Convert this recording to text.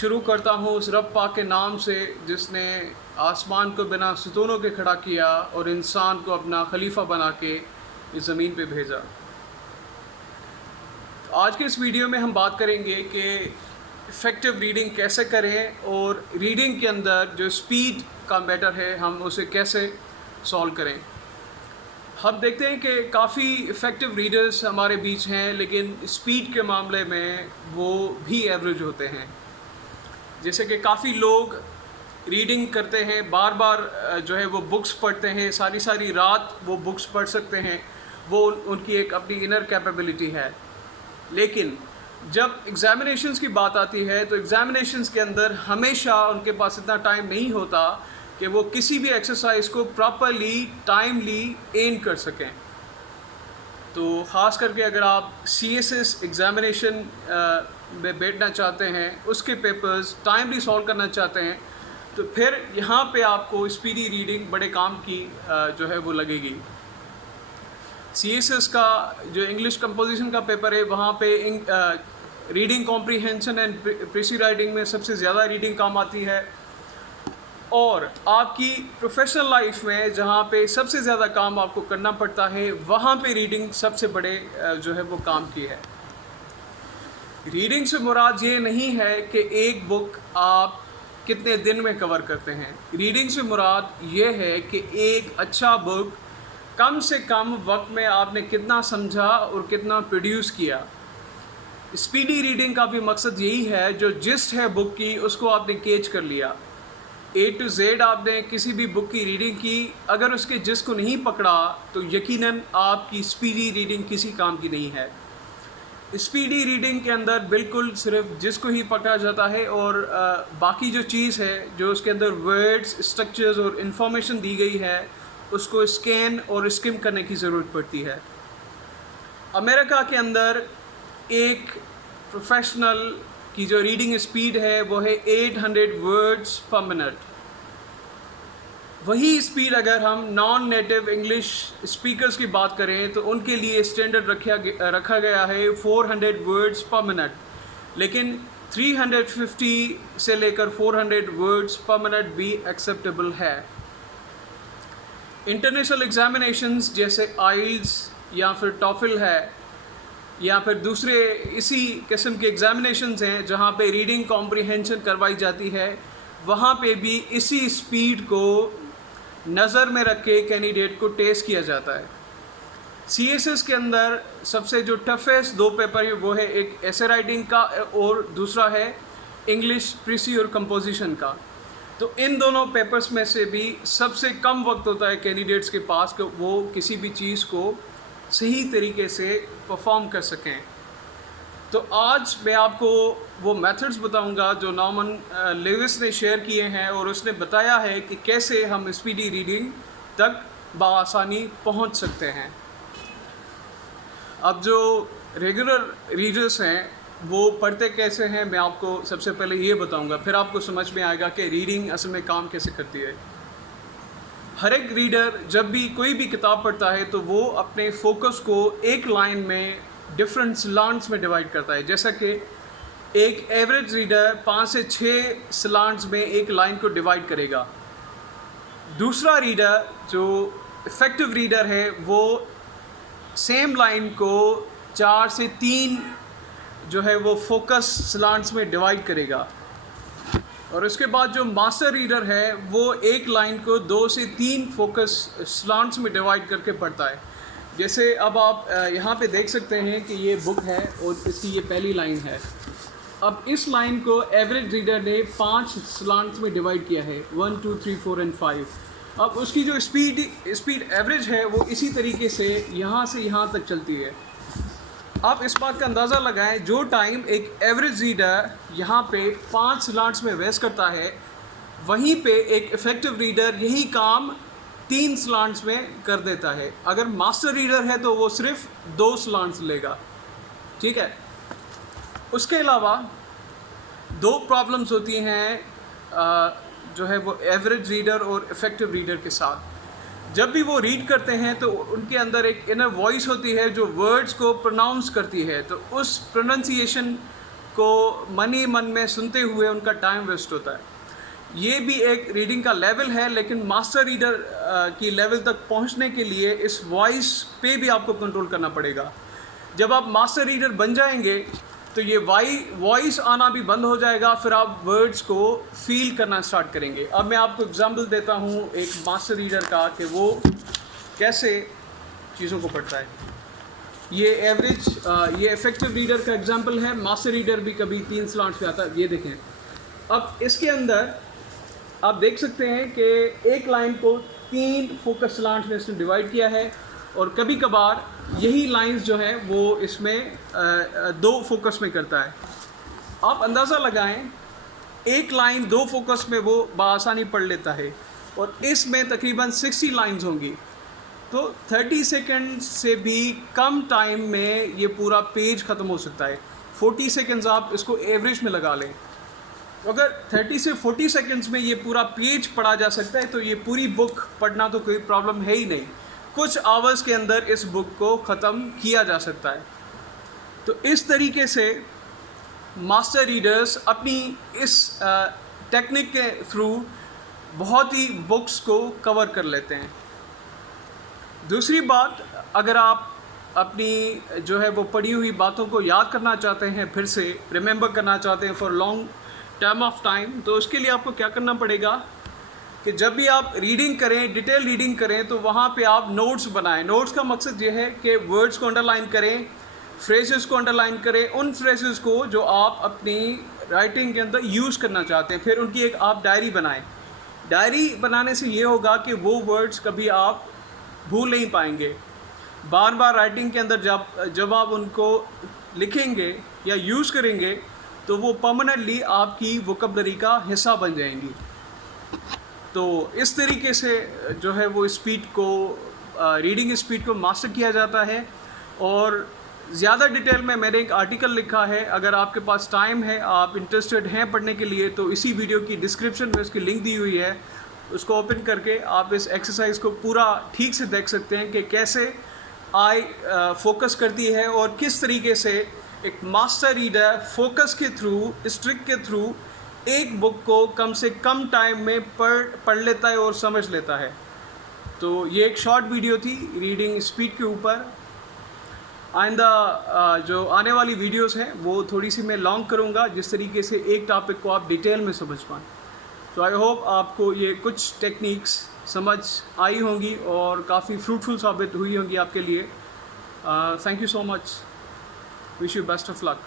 शुरू करता हूँ उस रब पाक के नाम से जिसने आसमान को बिना सुतूनों के खड़ा किया और इंसान को अपना खलीफा बना के इस ज़मीन पे भेजा। तो आज के इस वीडियो में हम बात करेंगे कि इफ़ेक्टिव रीडिंग कैसे करें और रीडिंग के अंदर जो स्पीड का मैटर है हम उसे कैसे सॉल्व करें। हम देखते हैं कि काफ़ी इफ़ेक्टिव रीडर्स हमारे बीच हैं, लेकिन स्पीड के मामले में वो भी एवरेज होते हैं। जैसे कि काफ़ी लोग रीडिंग करते हैं, बार बार जो है वो बुक्स पढ़ते हैं, सारी सारी रात वो बुक्स पढ़ सकते हैं, वो उनकी एक अपनी इनर कैपेबिलिटी है। लेकिन जब एग्ज़ामिनेशंस की बात आती है तो एग्ज़ामिनेशंस के अंदर हमेशा उनके पास इतना टाइम नहीं होता कि वो किसी भी एक्सरसाइज को प्रॉपरली टाइमली एम कर सकें। तो ख़ास करके अगर आप CSS एग्ज़ामिनेशन में बैठना चाहते हैं, उसके पेपर्स टाइमली सॉल्व करना चाहते हैं, तो फिर यहाँ पे आपको स्पीडी रीडिंग बड़े काम की जो है वो लगेगी। CSS का जो इंग्लिश कंपोजिशन का पेपर है, वहाँ पे रीडिंग कॉम्प्रीहेंशन एंड प्रेसी राइटिंग में सबसे ज़्यादा रीडिंग काम आती है। और आपकी प्रोफेशनल लाइफ में जहाँ पे सबसे ज़्यादा काम आपको करना पड़ता है, वहाँ पे रीडिंग सबसे बड़े जो है वो काम की है। रीडिंग से मुराद ये नहीं है कि एक बुक आप कितने दिन में कवर करते हैं। रीडिंग से मुराद ये है कि एक अच्छा बुक कम से कम वक्त में आपने कितना समझा और कितना प्रोड्यूस किया। स्पीडी रीडिंग का भी मकसद यही है, जो जिस्ट है बुक की उसको आपने कैच कर लिया। A to Z आपने किसी भी बुक की रीडिंग की, अगर उसके जिस को नहीं पकड़ा तो यकीनन आपकी स्पीडी रीडिंग किसी काम की नहीं है। स्पीडी रीडिंग के अंदर बिल्कुल सिर्फ जिसको ही पकड़ा जाता है और बाकी जो चीज़ है, जो उसके अंदर वर्ड्स, स्ट्रक्चर्स और इन्फॉर्मेशन दी गई है, उसको स्कैन और स्किम करने की ज़रूरत पड़ती है। अमेरिका के अंदर एक प्रोफेशनल की जो रीडिंग स्पीड है वो है 800 वर्ड्स पर मिनट। वही स्पीड अगर हम नॉन नेटिव इंग्लिश स्पीकर्स की बात करें तो उनके लिए स्टैंडर्ड रखा गया है 400 वर्ड्स पर मिनट, लेकिन 350 से लेकर 400 वर्ड्स पर मिनट भी एक्सेप्टेबल है। इंटरनेशनल एग्जामिनेशंस जैसे आइल्स या फिर टॉफिल है या फिर दूसरे इसी किस्म के एग्ज़ामिनेशंस हैं जहाँ पे रीडिंग कॉम्प्रीहेंशन करवाई जाती है, वहाँ पे भी इसी स्पीड को नज़र में रख के कैंडिडेट को टेस्ट किया जाता है। CSS के अंदर सबसे जो टफेस्ट दो पेपर है वो है एक ऐसे राइटिंग का और दूसरा है इंग्लिश प्रेसी और कंपोजिशन का। तो इन दोनों पेपर्स में से भी सबसे कम वक्त होता है कैंडिडेट्स के पास कि वो किसी भी चीज़ को सही तरीके से परफॉर्म कर सकें। तो आज मैं आपको वो मेथड्स बताऊंगा जो नॉर्मन लेविस ने शेयर किए हैं, और उसने बताया है कि कैसे हम स्पीडी रीडिंग तक बआसानी पहुंच सकते हैं। अब जो रेगुलर रीडर्स हैं वो पढ़ते कैसे हैं, मैं आपको सबसे पहले ये बताऊंगा, फिर आपको समझ में आएगा कि रीडिंग असल में काम कैसे करती है। हर एक रीडर जब भी कोई भी किताब पढ़ता है तो वो अपने फोकस को एक लाइन में डिफरेंट स्लांट्स में डिवाइड करता है। जैसा कि एक एवरेज रीडर 5 से 6 स्लांट्स में एक लाइन को डिवाइड करेगा। दूसरा रीडर जो इफ़ेक्टिव रीडर है वो सेम लाइन को 4 से 3 जो है वो फोकस स्लांट्स में डिवाइड करेगा। और उसके बाद जो मास्टर रीडर है वो एक लाइन को 2 से 3 फोकस स्लांट्स में डिवाइड करके पढ़ता है। जैसे अब आप यहाँ पे देख सकते हैं कि ये बुक है और इसकी ये पहली लाइन है। अब इस लाइन को एवरेज रीडर ने 5 स्लांट्स में डिवाइड किया है, 1 2 3 4 एंड 5। अब उसकी जो स्पीड एवरेज है वो इसी तरीके से यहाँ से यहाँ तक चलती है। आप इस बात का अंदाज़ा लगाएं, जो टाइम एक एवरेज रीडर यहाँ पे 5 स्लांट्स में वेस्ट करता है, वहीं पे एक इफ़ेक्टिव रीडर यही काम 3 स्लांट्स में कर देता है। अगर मास्टर रीडर है तो वो सिर्फ 2 स्लांट्स लेगा। ठीक है। उसके अलावा 2 प्रॉब्लम्स होती हैं जो है वो एवरेज रीडर और इफ़ेक्टिव रीडर के साथ। जब भी वो रीड करते हैं तो उनके अंदर एक इनर वॉइस होती है जो वर्ड्स को प्रोनाउंस करती है, तो उस प्रोनाउंसिएशन को मन ही मन में सुनते हुए उनका टाइम वेस्ट होता है। ये भी एक रीडिंग का लेवल है, लेकिन मास्टर रीडर की लेवल तक पहुंचने के लिए इस वॉइस पे भी आपको कंट्रोल करना पड़ेगा। जब आप मास्टर रीडर बन जाएंगे तो ये वॉइस आना भी बंद हो जाएगा, फिर आप वर्ड्स को फील करना स्टार्ट करेंगे। अब मैं आपको एग्जांपल देता हूँ एक मास्टर रीडर का कि वो कैसे चीज़ों को पढ़ता है। ये इफेक्टिव रीडर का एग्जांपल है। मास्टर रीडर भी कभी 3 स्लॉट्स पे आता है। ये देखें, अब इसके अंदर आप देख सकते हैं कि एक लाइन को 3 फोकस स्लॉट्स में इसने डिवाइड किया है, और कभी कभार यही लाइंस जो है वो इसमें 2 फोकस में करता है। आप अंदाज़ा लगाएं, एक लाइन 2 फोकस में वो बआसानी पढ़ लेता है, और इसमें तकरीबन 60 लाइंस होंगी, तो 30 सेकंड से भी कम टाइम में ये पूरा पेज ख़त्म हो सकता है। 40 सेकंड्स आप इसको एवरेज में लगा लें। अगर 30 से 40 सेकंड्स में ये पूरा पेज पढ़ा जा सकता है तो ये पूरी बुक पढ़ना तो कोई प्रॉब्लम है ही नहीं। कुछ आवर्स के अंदर इस बुक को ख़त्म किया जा सकता है। तो इस तरीके से मास्टर रीडर्स अपनी इस टेक्निक के थ्रू बहुत ही बुक्स को कवर कर लेते हैं। दूसरी बात, अगर आप अपनी जो है वो पढ़ी हुई बातों को याद करना चाहते हैं, फिर से रिमेंबर करना चाहते हैं for long term of time, तो उसके लिए आपको क्या करना पड़ेगा कि जब भी आप रीडिंग करें, डिटेल रीडिंग करें, तो वहाँ पे आप नोट्स बनाएं। नोट्स का मकसद ये है कि वर्ड्स को अंडरलाइन करें, फ्रेजेस को अंडरलाइन करें, उन फ्रेजेस को जो आप अपनी राइटिंग के अंदर यूज़ करना चाहते हैं। फिर उनकी एक आप डायरी बनाएं। डायरी बनाने से ये होगा कि वो वर्ड्स कभी आप भूल नहीं पाएंगे। बार बार राइटिंग के अंदर जब आप उनको लिखेंगे या यूज़ करेंगे तो वो परमानेंटली आपकी वोकैबुलरी का हिस्सा बन जाएंगी। तो इस तरीके से जो है वो स्पीड को, रीडिंग स्पीड को मास्टर किया जाता है। और ज़्यादा डिटेल में मैंने एक आर्टिकल लिखा है, अगर आपके पास टाइम है, आप इंटरेस्टेड हैं पढ़ने के लिए, तो इसी वीडियो की डिस्क्रिप्शन में उसकी लिंक दी हुई है, उसको ओपन करके आप इस एक्सरसाइज को पूरा ठीक से देख सकते हैं कि कैसे आई फोकस करती है और किस तरीके से एक मास्टर रीडर फोकस के थ्रू, इस ट्रिक के थ्रू एक बुक को कम से कम टाइम में पढ़ लेता है और समझ लेता है। तो ये एक शॉर्ट वीडियो थी रीडिंग स्पीड के ऊपर। आइंदा जो आने वाली वीडियोस हैं वो थोड़ी सी मैं लॉन्ग करूँगा, जिस तरीके से एक टॉपिक को आप डिटेल में समझ पाएँ। तो आई होप आपको ये कुछ टेक्निक्स समझ आई होंगी और काफ़ी फ्रूटफुल साबित हुई होंगी आपके लिए। Thank you so much. Wish you best of luck.